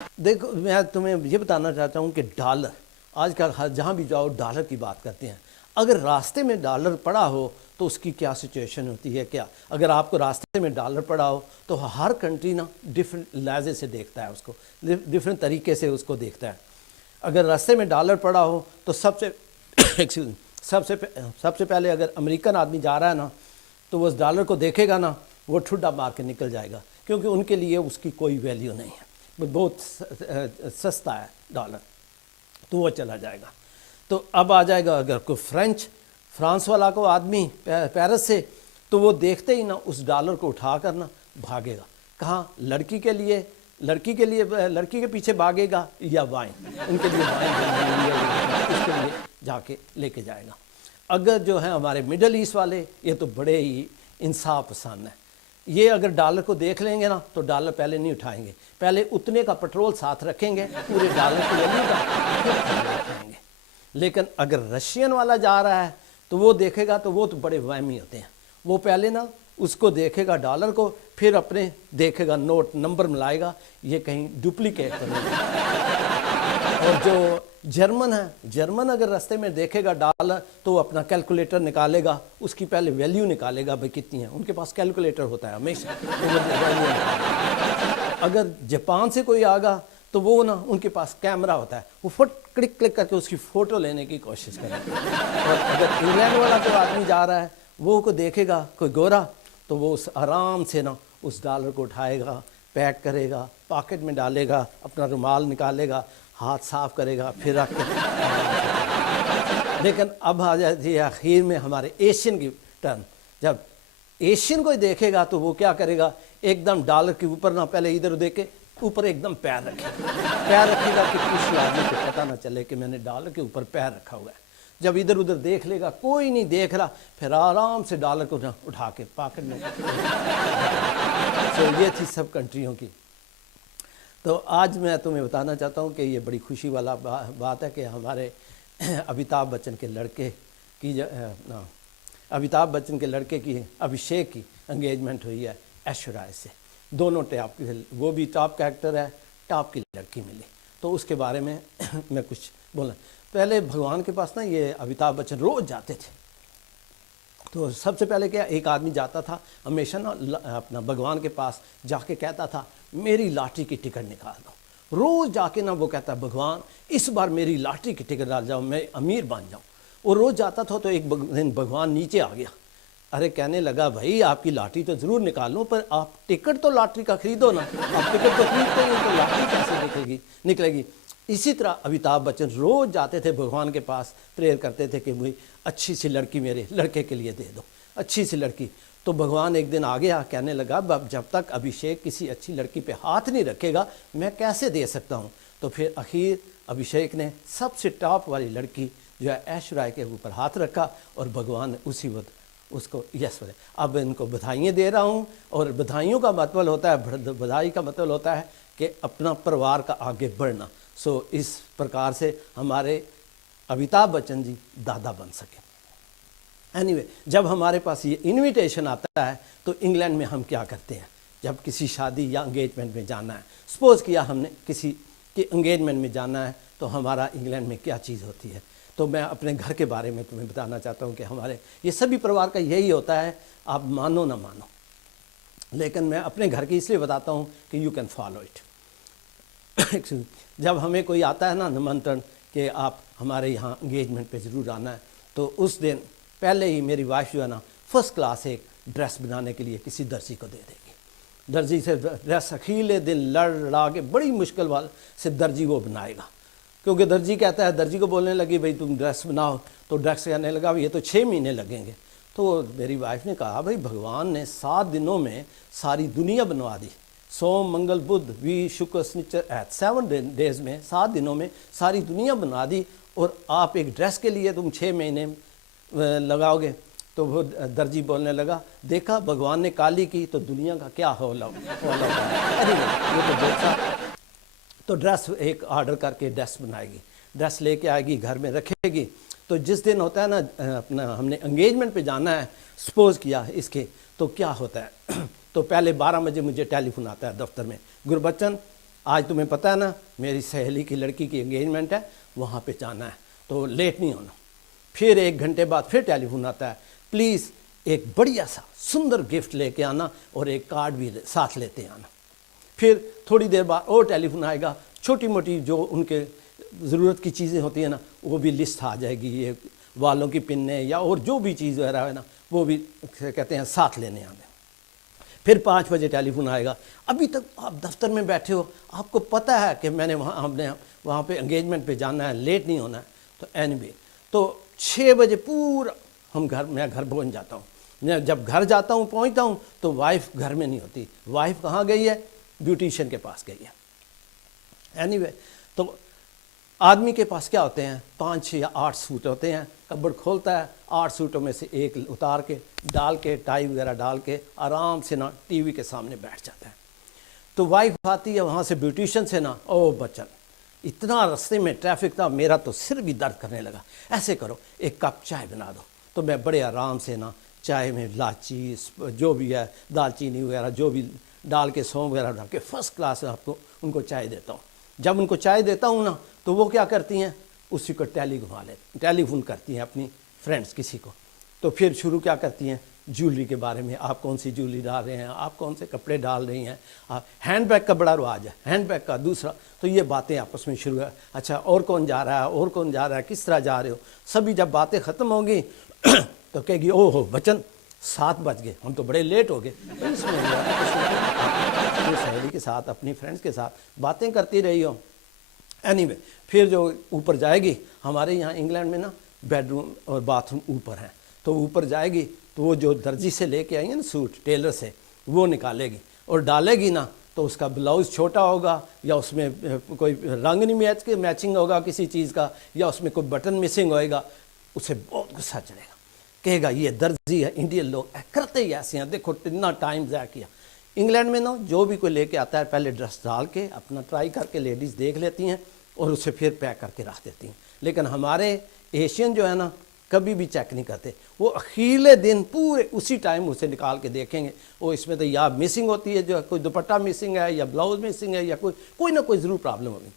دیکھو میں تمہیں یہ بتانا چاہتا ہوں کہ ڈالر آج کل جہاں بھی جاؤ ڈالر کی بات کرتے ہیں. اگر راستے میں ڈالر پڑا ہو تو اس کی کیا سچویشن ہوتی ہے. کیا اگر آپ کو راستے میں ڈالر پڑا ہو تو ہر کنٹری نا ڈفرینٹ لہجے سے دیکھتا ہے اس کو, ڈفرینٹ طریقے سے اس کو دیکھتا ہے. اگر راستے میں ڈالر پڑا ہو تو سب سے پہلے اگر امریکن آدمی جا رہا ہے نا تو وہ اس ڈالر کو دیکھے گا نا, وہ ٹھڈا مار کے نکل جائے گا, کیونکہ ان کے لیے اس کی کوئی ویلیو نہیں ہے, بہت سستا ہے ڈالر, تو وہ چلا جائے گا. تو اب آ جائے گا اگر کوئی فرانس والا کو آدمی پیرس سے, تو وہ دیکھتے ہی نا اس ڈالر کو اٹھا کر نا بھاگے گا. کہاں؟ لڑکی کے لیے لڑکی کے پیچھے بھاگے گا یا وائن, ان کے لیے وائن اس کے لیے جا کے لے کے جائے گا. اگر جو ہیں ہمارے مڈل ایسٹ والے, یہ تو بڑے ہی انصاف پسند ہیں. یہ اگر ڈالر کو دیکھ لیں گے نا تو ڈالر پہلے نہیں اٹھائیں گے, پہلے اتنے کا پٹرول ساتھ رکھیں گے پورے ڈالر کی ویلیو کا, پھر اٹھائیں گے. لیکن اگر رشین والا جا رہا ہے تو وہ دیکھے گا, تو وہ تو بڑے وہمی ہوتے ہیں, وہ پہلے نا اس کو دیکھے گا ڈالر کو, پھر اپنے دیکھے گا نوٹ نمبر ملائے گا, یہ کہیں ڈپلیکیٹ کرے. اور جو جرمن ہے, جرمن اگر راستے میں دیکھے گا ڈالر تو وہ اپنا کیلکولیٹر نکالے گا, اس کی پہلے ویلیو نکالے گا بھائی کتنی ہے, ان کے پاس کیلکولیٹر ہوتا ہے ہمیشہ. اگر جاپان سے کوئی آگا تو وہ نا ان کے پاس کیمرہ ہوتا ہے, وہ کلک کر کے اس کی فوٹو لینے کی کوشش کرے گا. اور اگر انگلینڈ والا کوئی آدمی جا رہا ہے وہ کو دیکھے گا کوئی گورا, تو وہ اس آرام سے نا اس ڈالر کو اٹھائے گا, پیک کرے گا, پاکٹ میں ڈالے گا, اپنا رومال نکالے گا, ہاتھ صاف کرے گا, پھر رکھ کے. لیکن اب آ جاتی ہے آخر میں ہمارے ایشین کی ٹرن. جب ایشین کو دیکھے گا تو وہ کیا کرے گا, ایک دم ڈالر کے اوپر نہ پہلے ادھر دیکھ کے اوپر ایک دم پیر رکھے گا کہ کسی آدمی کو پتہ نہ چلے کہ میں نے ڈالر کے اوپر پیر رکھا ہوا ہے. جب ادھر ادھر دیکھ لے گا کوئی نہیں دیکھ رہا, پھر آرام سے ڈالر کو اٹھا کے پاکٹ میں. تو یہ تھی سب کنٹریوں کی. تو آج میں تمہیں بتانا چاہتا ہوں کہ یہ بڑی خوشی والا بات ہے کہ ہمارے امیتابھ بچن کے لڑکے کی امیتابھ بچن کے لڑکے کی ابھیشیک کی انگیجمنٹ ہوئی ہے ایشوریا رائے سے. دونوں ٹاپ, وہ بھی ٹاپ کا ایکٹر ہے, ٹاپ کی لڑکی ملی. تو اس کے بارے میں میں کچھ بولا. پہلے بھگوان کے پاس نا یہ امیتابھ بچن روز جاتے تھے. تو سب سے پہلے کیا, ایک آدمی جاتا تھا ہمیشہ نا اپنا بھگوان کے پاس جا کے کہتا تھا میری لاٹری کی ٹکٹ نکال دو. روز جا کے نا وہ کہتا بھگوان اس بار میری لاٹری کی ٹکٹ ڈال جاؤ, میں امیر بن جاؤں. وہ روز جاتا تھا. تو ایک دن بھگوان نیچے آ گیا, ارے کہنے لگا بھائی آپ کی لاٹری تو ضرور نکالوں, پر آپ ٹکٹ تو لاٹری کا خریدو نا, آپ ٹکٹ تو خریدتے نہیں تو لاٹری کیسے نکلے گی. اسی طرح امیتابھ بچن روز جاتے تھے بھگوان کے پاس, پریئر کرتے تھے کہ مجھے اچھی سی لڑکی میرے لڑکے کے لیے دے دو, اچھی سی لڑکی. تو بھگوان ایک دن آ گیا, کہنے لگا جب تک ابھیشیک کسی اچھی لڑکی پہ ہاتھ نہیں رکھے گا میں کیسے دے سکتا ہوں. تو پھر اخیر ابھیشیک نے سب سے ٹاپ والی لڑکی جو ہے ایشوریا رائے کے اوپر ہاتھ رکھا, اور بھگوان نے اسی وقت اس کو یس بولے. اب ان کو بدھائیاں دے رہا ہوں, اور بدھائیوں کا مطلب ہوتا ہے, بدھائی کا مطلب ہوتا ہے کہ اپنا پریوار کا آگے بڑھنا. سو اس پرکار سے ہمارے امیتابھ بچن جی دادا بن سکے. اینی جب ہمارے پاس یہ انویٹیشن آتا ہے تو انگلینڈ میں ہم کیا کرتے ہیں, جب کسی شادی یا انگیجمنٹ میں جانا ہے, سپوز کیا ہم نے کسی کی انگیجمنٹ میں جانا ہے, تو ہمارا انگلینڈ میں کیا چیز ہوتی ہے. تو میں اپنے گھر کے بارے میں تمہیں بتانا چاہتا ہوں کہ ہمارے یہ سبھی پریوار کا یہی ہوتا ہے, آپ مانو نہ مانو, لیکن میں اپنے گھر کی اس لیے بتاتا ہوں کہ یو کین فالو اٹ. جب ہمیں کوئی آتا ہے نا نمنترن کہ آپ ہمارے یہاں انگیجمنٹ پہ ضرور آنا ہے, تو اس دن پہلے ہی میری وائف جو ہے نا فرسٹ کلاس ایک ڈریس بنانے کے لیے کسی درزی کو دے دے گی. درزی سے ڈریس اخیلے دن لڑا کے بڑی مشکل سے درزی وہ بنائے گا, کیونکہ درزی کہتا ہے, درزی کو بولنے لگی بھائی تم ڈریس بناؤ, تو ڈریس کہنے لگا یہ تو 6 مہینے لگیں گے. تو میری وائف نے کہا بھائی بھگوان نے 7 دنوں میں ساری دنیا بنوا دی, سوم منگل بدھ وی شکر سنیچر ایت, 7 ڈیز میں 7 دنوں میں ساری دنیا بنا دی, اور آپ ایک ڈریس کے لیے تم 6 مہینے لگاؤ گے. تو وہ درجی بولنے لگا دیکھا بھگوان نے کالی کی تو دنیا کا کیا ہولا. تو ڈریس ایک آرڈر کر کے ڈریس بنائے گی, ڈریس لے کے آئے گی, گھر میں رکھے گی. تو جس دن ہوتا ہے نا اپنا ہم نے انگیجمنٹ پہ جانا ہے, سپوز کیا اس کے, تو کیا ہوتا ہے تو پہلے 12 بجے مجھے ٹیلی فون آتا ہے دفتر میں, گربچن آج تمہیں پتہ ہے نا میری سہیلی کی لڑکی کی انگیجمنٹ ہے, وہاں پہ جانا ہے, تو لیٹ نہیں ہونا. پھر 1 گھنٹے بعد پھر ٹیلی فون آتا ہے, پلیز ایک بڑھیا سا سندر گفٹ لے کے آنا اور ایک کارڈ بھی ساتھ لیتے آنا. پھر تھوڑی دیر بعد اور ٹیلی فون آئے گا, چھوٹی موٹی جو ان کے ضرورت کی چیزیں ہوتی ہیں نا وہ بھی لسٹ آ جائے گی, یہ والوں کی پنیں یا اور جو بھی چیز وغیرہ ہے نا وہ بھی کہتے ہیں ساتھ لینے آنے. پھر 5 بجے ٹیلی فون آئے گا, ابھی تک آپ دفتر میں بیٹھے ہو, آپ کو پتہ ہے کہ میں نے ہم نے وہاں پہ انگیجمنٹ پہ جانا ہے, لیٹ نہیں ہونا ہے. تو اینی وے تو 6 بجے پورا میں گھر پہنچ جاتا ہوں. میں جب گھر جاتا ہوں پہنچتا ہوں تو وائف گھر میں نہیں ہوتی, وائف کہاں گئی ہے, بیوٹیشین کے پاس گئی ہے. اینی وے تو آدمی کے پاس کیا ہوتے ہیں 5 6 یا 8 سوٹ ہوتے ہیں, کبڑ کھولتا ہے, 8 سوٹوں میں سے ایک اتار کے ڈال کے ٹائی وغیرہ ڈال کے آرام سے نا ٹی وی کے سامنے بیٹھ جاتا ہے. تو وائف آتی ہے وہاں سے بیوٹیشین سے نا, او بچن اتنا رستے میں ٹریفک تھا, میرا تو سر بھی درد کرنے لگا, ایسے کرو 1 کپ چائے بنا دو. تو میں بڑے آرام سے نا چائے میں الائچی جو بھی ہے دال چینی وغیرہ جو بھی ڈال کے سونف وغیرہ ڈال کے فرسٹ کلاس آپ کو ان کو چائے دیتا ہوں. جب ان کو چائے دیتا ہوں نا تو وہ کیا کرتی ہیں, اسی کو ٹیلی فون کرتی ہیں اپنی فرینڈس کسی کو. تو پھر شروع کیا کرتی ہیں جیولری کے بارے میں, آپ کون سی جیولری ڈال رہے ہیں, آپ کون سے کپڑے ڈال رہی ہیں, ہینڈ بیگ کا بڑا رواج ہے, ہینڈ بیگ کا دوسرا. تو یہ باتیں آپس میں شروع ہے, اچھا اور کون جا رہا ہے, اور کون جا رہا ہے, کس طرح جا رہے ہو. سبھی جب باتیں ختم ہوں گی تو کہے گی او ہو بچن 7 بج گئے, ہم تو بڑے لیٹ ہو گئے. اس میں اپنی سہیلی کے ساتھ اپنی فرینڈس کے ساتھ باتیں کرتی رہی ہو. اینی وے پھر جو اوپر جائے گی, ہمارے یہاں انگلینڈ میں نا بیڈ روم اور باتھ روم اوپر ہیں, تو اوپر جائے گی تو وہ جو درزی سے لے کے آئی ہیں نا سوٹ ٹیلر سے, وہ نکالے گی اور ڈالے گی نا, تو اس کا بلاؤز چھوٹا ہوگا یا اس میں کوئی رنگ نہیں میچنگ ہوگا کسی چیز کا, یا اس میں کوئی بٹن مسنگ ہوئے گا, اسے بہت غصہ چڑھے گا, کہے گا یہ درزی ہے, انڈین لوگ کرتے ہی ایسے ہیں, دیکھو اتنا ٹائم ضائع کیا. انگلینڈ میں نا جو بھی کوئی لے کے آتا ہے پہلے ڈریس ڈال کے اپنا ٹرائی کر کے لیڈیز دیکھ لیتی ہیں اور اسے پھر پیک کر کے رکھ دیتی ہیں. لیکن ہمارے ایشین جو ہے نا کبھی بھی چیک نہیں کرتے, وہ اخیرے دن پورے اسی ٹائم اسے نکال کے دیکھیں گے, وہ اس میں تو یا مسنگ ہوتی ہے, جو کوئی دوپٹہ مسنگ ہے یا بلاؤز مسنگ ہے یا کوئی نہ کوئی ضرور پرابلم ہوگی.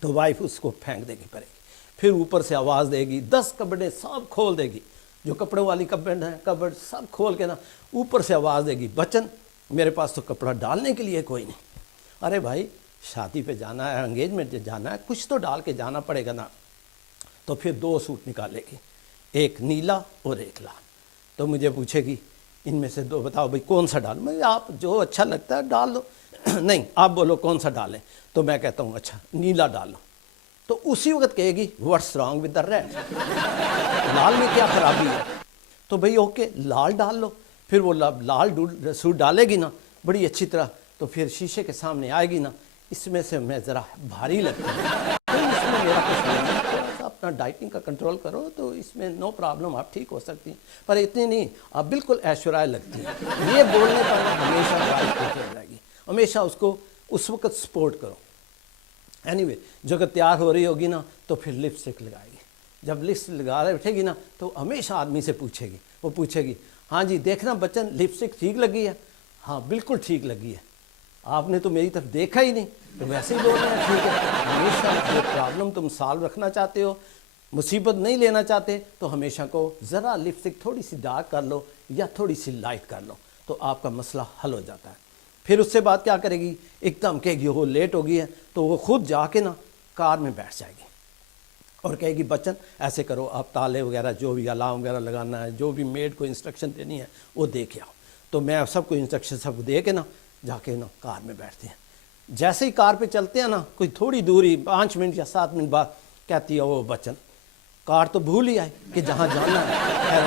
تو وائف اس کو پھینک دے گی پڑے گی, پھر اوپر سے آواز دے گی, 10 کپڑے سب کھول دے گی, جو کپڑوں والی کپڑ سب کھول کے نا اوپر سے آواز دے گی, بچن میرے پاس تو کپڑا ڈالنے کے لیے کوئی نہیں. ارے بھائی شادی پہ جانا ہے, انگیجمنٹ پہ جانا ہے, کچھ تو ڈال کے جانا پڑے گا نا. تو پھر 2 سوٹ نکالے گی, ایک نیلا اور ایک لال. تو مجھے پوچھے گی ان میں سے 2 بتاؤ بھائی کون سا ڈالوں. میں آپ جو اچھا لگتا ہے ڈال دو. نہیں آپ بولو کون سا ڈالیں. تو میں کہتا ہوں اچھا نیلا ڈال لو. تو اسی وقت کہے گی what's wrong with the red, لال میں کیا خرابی ہے. تو بھئی اوکے لال ڈال لو. پھر وہ لال سوٹ ڈالے گی نا بڑی اچھی طرح, تو پھر شیشے کے سامنے آئے گی نا, اس میں سے میں ذرا بھاری لگتی ہوں, اس میں میرا کچھ نہیں, تھوڑا سا اپنا ڈائٹنگ کا کنٹرول کرو تو اس میں نو پرابلم, آپ ٹھیک ہو سکتی ہیں, پر اتنی نہیں آپ بالکل ایشورائے لگتی ہیں. یہ بولنے پر ہمیشہ بات ہو جائے گی, ہمیشہ اس کو اس وقت سپورٹ کرو. اینی وے جو کہ تیار ہو رہی ہوگی نا تو پھر لپسٹک لگائے گی. جب لپسٹک لگا رہے اٹھے گی نا تو ہمیشہ آدمی سے پوچھے گی, وہ پوچھے گی ہاں جی دیکھنا بچن لپسٹک ٹھیک لگی ہے, ہاں بالکل ٹھیک لگی ہے, آپ نے تو میری طرف دیکھا ہی نہیں, تو ویسے ہی بول رہے ہیں ٹھیک ہے. ہمیشہ جو پرابلم تم سالو رکھنا چاہتے ہو, مصیبت نہیں لینا چاہتے, تو ہمیشہ کو ذرا لپسٹک تھوڑی سی ڈارک کر لو یا تھوڑی سی لائٹ کر لو, تو آپ کا مسئلہ حل ہو جاتا ہے. پھر اس سے بعد کیا کرے گی, ایک دم کہے گی وہ لیٹ ہو گئی ہے, تو وہ خود جا کے نا کار میں بیٹھ جائے گی اور کہے گی بچن ایسے کرو, آپ تالے وغیرہ جو بھی الارم وغیرہ لگانا ہے, جو بھی میڈ کو انسٹرکشن دینی ہے وہ دے کے آؤ. تو میں سب کو انسٹرکشن سب کو دے کے نا جا کے نا کار میں بیٹھتے ہیں. جیسے ہی کار پہ چلتے ہیں نا کوئی تھوڑی دوری 5 منٹ یا 7 منٹ بعد کہتی ہے وہ بچن کار تو بھول ہی آئے کہ جہاں جانا ہے,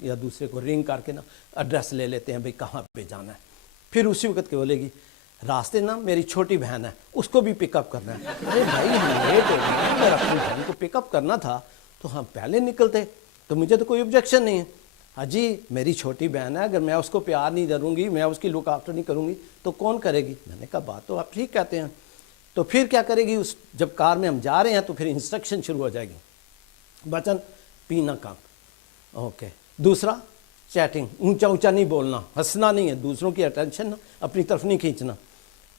یا دوسرے کو رنگ کر کے نا ایڈریس لے لیتے ہیں بھئی کہاں پہ جانا ہے. پھر اسی وقت کہ بولے گی راستے نا میری چھوٹی بہن ہے, اس کو بھی پک اپ کرنا ہے. ارے بھائی ہم لیٹ ہو گئے, اگر اپنی بہن کو پک اپ کرنا تھا تو ہم پہلے نکلتے, تو مجھے تو کوئی آبجیکشن نہیں ہے. ہاں جی میری چھوٹی بہن ہے, اگر میں اس کو پیار نہیں کروں گی, میں اس کی لک آفٹر نہیں کروں گی تو کون کرے گی. میں نے کہا بات تو آپ ٹھیک کہتے ہیں. تو پھر کیا کرے گی, جب کار میں ہم جا رہے ہیں تو پھر انسٹرکشن شروع ہو جائے گی, بچن پینا کم, اوکے. دوسرا چیٹنگ, اونچا اونچا نہیں بولنا, ہنسنا نہیں ہے, دوسروں کی اٹینشن اپنی طرف نہیں کھینچنا.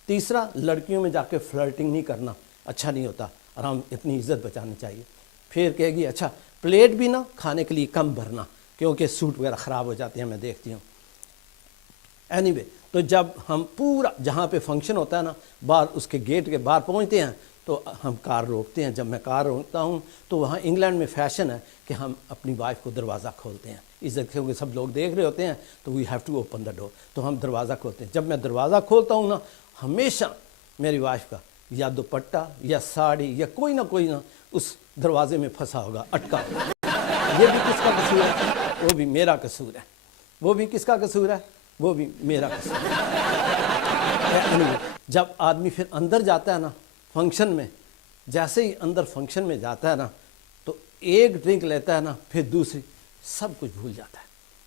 تیسرا، لڑکیوں میں جا کے فلرٹنگ نہیں کرنا، اچھا نہیں ہوتا، آرام اپنی عزت بچانی چاہیے۔ پھر کہے گی اچھا پلیٹ بھی نا کھانے کے لیے کم بھرنا، کیونکہ سوٹ وغیرہ خراب ہو جاتے ہیں، میں دیکھتی ہوں۔ اینی وے، تو جب ہم پورا جہاں پہ فنکشن ہوتا ہے نا، باہر اس کے گیٹ کے باہر پہنچتے ہیں تو ہم کار روکتے ہیں۔ جب میں کار روکتا ہوں تو وہاں انگلینڈ میں فیشن ہے کہ ہم اپنی وائف کو دروازہ کھولتے ہیں، عزت، کیونکہ سب لوگ دیکھ رہے ہوتے ہیں تو we have to open the door, تو ہم دروازہ کھولتے ہیں۔ جب میں دروازہ کھولتا ہوں نا، ہمیشہ میری وائف کا یا دوپٹہ یا ساڑی یا کوئی نہ اس دروازے میں پھنسا ہوگا، اٹکا ہوگا۔ یہ بھی کس کا قصور ہے؟ وہ بھی میرا قصور ہے۔ وہ بھی کس کا قصور ہے؟ وہ بھی میرا قصور ہے۔ جب آدمی پھر اندر جاتا ہے نا فنکشن میں، جیسے ہی اندر فنکشن میں جاتا ہے نا تو ایک ڈرنک لیتا ہے نا، پھر دوسری، سب کچھ بھول جاتا ہے۔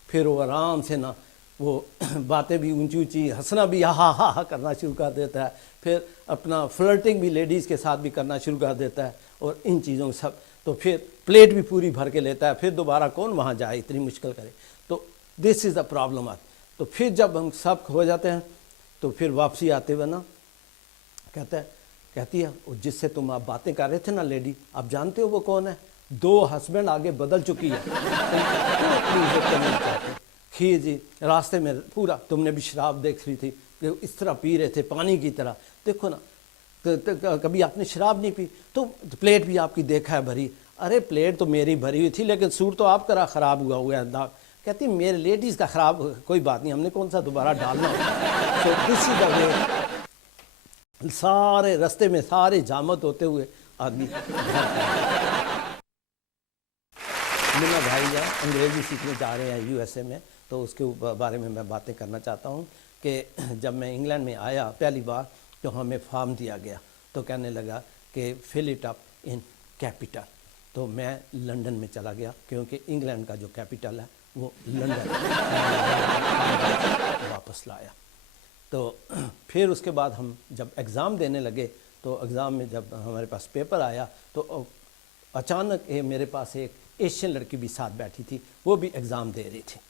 پھر وہ آرام سے نا وہ باتیں بھی اونچی اونچی، ہنسنا بھی ہا ہا ہا کرنا شروع کر دیتا ہے، پھر اپنا فلرٹنگ بھی لیڈیز کے ساتھ بھی کرنا شروع کر دیتا ہے، اور ان چیزوں سب، تو پھر پلیٹ بھی پوری بھر کے لیتا ہے، پھر دوبارہ کون وہاں جائے، اتنی مشکل کرے۔ تو دس از دا پرابلم۔ تو پھر جب ہم سب ہو جاتے ہیں تو پھر واپسی آتے ہوئے نا کہتی ہے وہ جس سے تم آپ باتیں کر رہے تھے نا لیڈی، آپ جانتے ہو وہ کون ہے؟ 2 ہسبینڈ آگے بدل چکی ہے، کھیر جی راستے میں پورا تم نے بھی شراب دیکھ رہی تھی کہ اس طرح پی رہے تھے پانی کی طرح، دیکھو نا کبھی آپ نے شراب نہیں پی، تو پلیٹ بھی آپ کی دیکھا ہے بھری۔ ارے پلیٹ تو میری بھری ہوئی تھی لیکن سوٹ تو آپ کا خراب ہوا ہے داغ۔ کہتی میرے لیڈیز کا خراب، کوئی بات نہیں، ہم نے کون سا دوبارہ ڈالنا ہوتا۔ تو اسی طرح سارے رستے میں سارے جامت ہوتے ہوئے آدمی منا بھائی جو انگریزی سیکھنے جا رہے ہیں یو ایس اے میں، تو اس کے بارے میں باتیں کرنا چاہتا ہوں کہ جب میں انگلینڈ میں آیا پہلی بار تو ہمیں فارم دیا گیا، تو کہنے لگا کہ fill it up in capital, تو میں لنڈن میں چلا گیا کیونکہ انگلینڈ کا جو کیپٹل ہے وہ لنڈن واپس لایا۔ تو پھر اس کے بعد ہم جب ایگزام دینے لگے تو ایگزام میں جب ہمارے پاس پیپر آیا تو اچانک میرے پاس ایک ایشین لڑکی بھی ساتھ بیٹھی تھی، وہ بھی ایگزام دے رہی تھی۔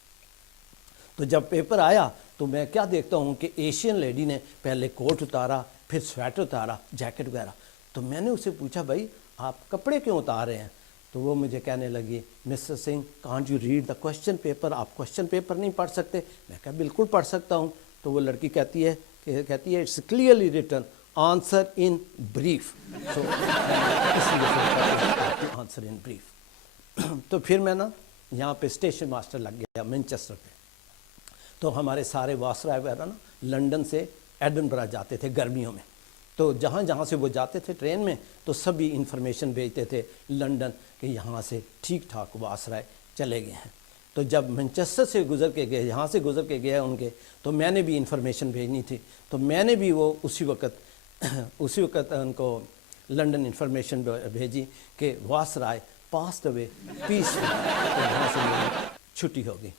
تو جب پیپر آیا تو میں کیا دیکھتا ہوں کہ ایشین لیڈی نے پہلے کوٹ اتارا، پھر سویٹر اتارا، جیکٹ وغیرہ۔ تو میں نے اس سے پوچھا بھائی آپ کپڑے کیوں اتار رہے ہیں؟ تو وہ مجھے کہنے لگی mister Singh can't you read the question paper, آپ کوشچن پیپر نہیں پڑھ سکتے؟ میں کہا بالکل پڑھ سکتا ہوں۔ تو وہ لڑکی کہتی ہے it's clearly written answer in brief, so answer in brief. تو پھر میں نا یہاں پہ اسٹیشن ماسٹر لگ گیا مینچسٹر پہ، تو ہمارے سارے واسرائے وغیرہ نا لنڈن سے ایڈنبرا جاتے تھے گرمیوں میں، تو جہاں جہاں سے وہ جاتے تھے ٹرین میں تو سبھی انفارمیشن بھیجتے تھے لنڈن کہ یہاں سے ٹھیک ٹھاک واسرائے چلے گئے ہیں۔ تو جب مینچسٹر سے گزر کے گئے، یہاں سے گزر کے گئے ان کے، تو میں نے بھی انفارمیشن بھیجنی تھی، تو میں نے بھی وہ اسی وقت ان کو لنڈن انفارمیشن بھیجی کہ واسرائے پاسڈ اوے پیس، یہاں سے چھٹی ہو گئی۔